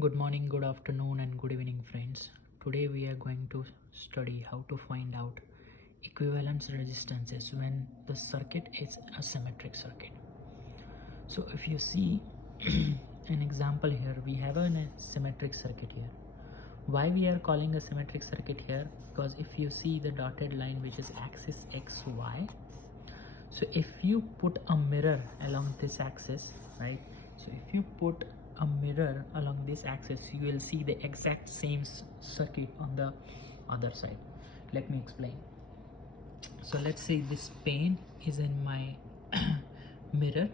Good morning, good afternoon, and good evening, friends. Today we are going to study how to find out equivalence resistances when the circuit is a symmetric circuit. So, if you see an example here, we have a symmetric circuit here. Why we are calling a symmetric circuit here? Because if you see the dotted line, which is axis XY, so if you put a mirror along this axis, right? So if you put a mirror along this axis, you will see the exact same circuit on the other side. Let me explain. So let's say this pane is in my mirror.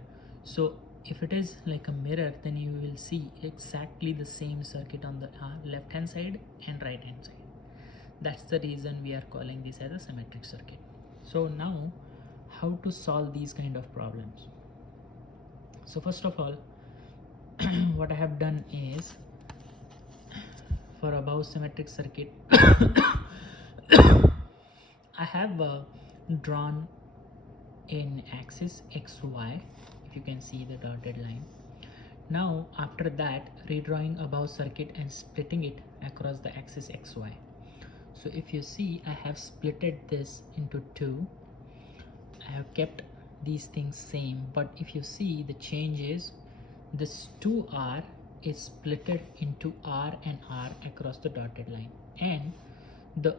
So if it is like a mirror, then you will see exactly the same circuit on the left hand side and right hand side. That's the reason we are calling this as a symmetric circuit. So now, how to solve these kind of problems? So first of all, what I have done is, for above symmetric circuit, I have drawn an axis XY, if you can see the dotted line. Now after that, redrawing above circuit and splitting it across the axis XY. So if you see, I have splitted this into two. I have kept these things same, but if you see, the change is this 2R is splitted into R and R across the dotted line, and the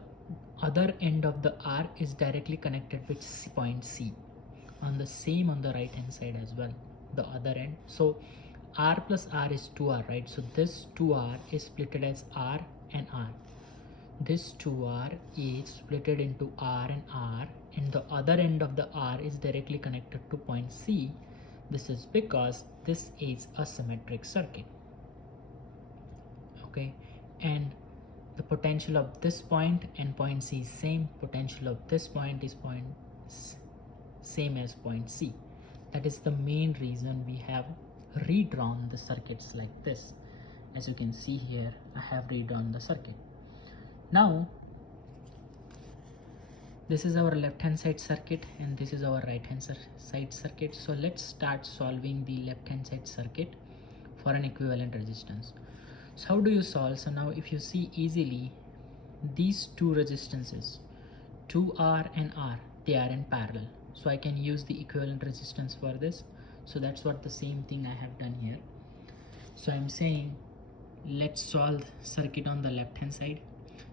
other end of the R is directly connected with point C, on the same on the right hand side as well, the other end. So R plus R is 2R, right? So this 2R is splitted as R and R. This 2R is splitted into R and the other end of the R is directly connected to point C. This is because this is a symmetric circuit. Okay, and the potential of this point and point C is same. Potential of this point is same as point C. That is the main reason we have redrawn the circuits like this. As you can see here, I have redrawn the circuit. Now this is our left hand side circuit and this is our right hand side circuit. So let's start solving the left hand side circuit for an equivalent resistance. So how do you solve? So now if you see easily, these two resistances, 2R and R, they are in parallel. So I can use the equivalent resistance for this. So that's what the same thing I have done here. So I'm saying, let's solve circuit on the left hand side.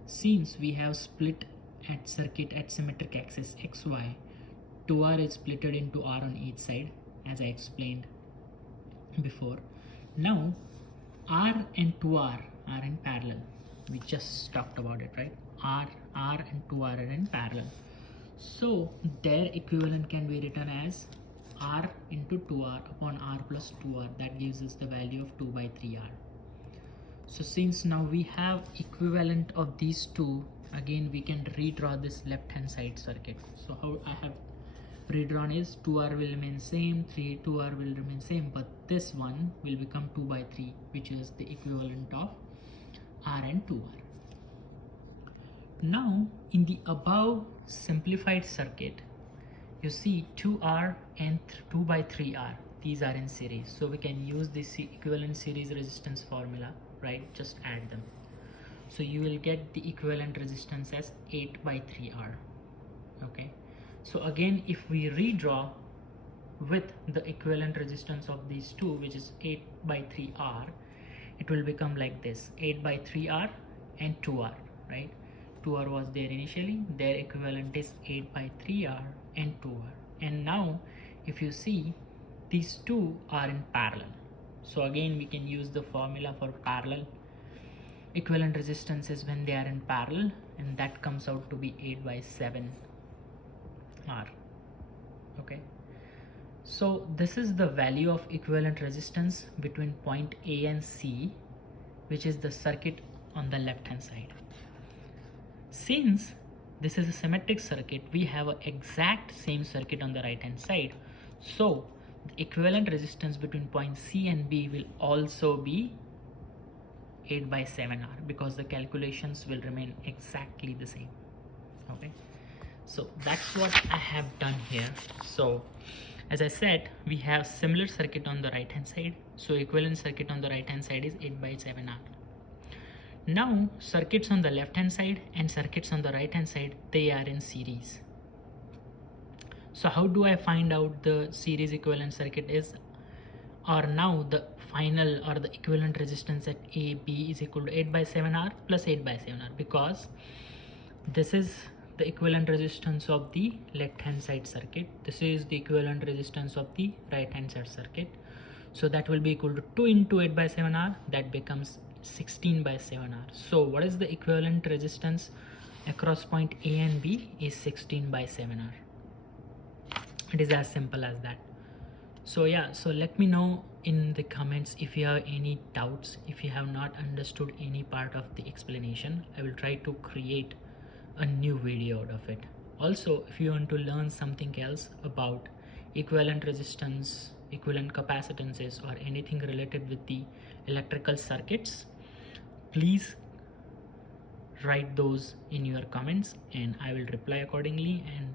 Since we have split at circuit at symmetric axis XY, 2R is splitted into R on each side, as I explained before. Now R and 2R are in parallel. We just talked about it, right? R and 2R are in parallel. So their equivalent can be written as R into 2R upon R plus 2R. That gives us the value of 2 by 3R. So since now we have equivalent of these two, again we can redraw this left hand side circuit. So how I have redrawn is 2R will remain same, 2R will remain same, but this one will become 2 by 3, which is the equivalent of R and 2R. Now in the above simplified circuit, you see 2R and 2 by 3R, these are in series. So we can use this equivalent series resistance formula, right? Just add them. So you will get the equivalent resistance as 8 by 3R. Okay. So again, if we redraw with the equivalent resistance of these two, which is 8 by 3R, it will become like this: 8 by 3R and 2R, right? 2R was there initially, their equivalent is 8 by 3R and 2R. And now if you see, these two are in parallel. So again we can use the formula for parallel equivalent resistances when they are in parallel, and that comes out to be 8 by 7R. Okay, so this is the value of equivalent resistance between point A and C, which is the circuit on the left hand side. Since this is a symmetric circuit, we have an exact same circuit on the right hand side. So the equivalent resistance between point C and B will also be 8 by 7R, because the calculations will remain exactly the same. Okay, so that's what I have done here. So As I said, we have similar circuit on the right hand side, so equivalent circuit on the right hand side is 8/7R. Now circuits on the left hand side and circuits on the right hand side, they are in series. So how do I find out the series equivalent circuit is, or now the final or the equivalent resistance at AB is equal to 8/7R plus 8/7R, because this is the equivalent resistance of the left hand side circuit, this is the equivalent resistance of the right hand side circuit. So that will be equal to 2 into 8/7R, that becomes 16/7R. So what is the equivalent resistance across point A and B is 16/7R. It is as simple as that. So yeah, so let me know in the comments if you have any doubts, if you have not understood any part of the explanation. I will try to create a new video out of it. Also, if you want to learn something else about equivalent resistance, equivalent capacitances, or anything related with the electrical circuits, please write those in your comments and I will reply accordingly, and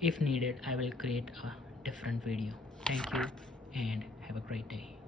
if needed I will create a different video. Thank you and have a great day.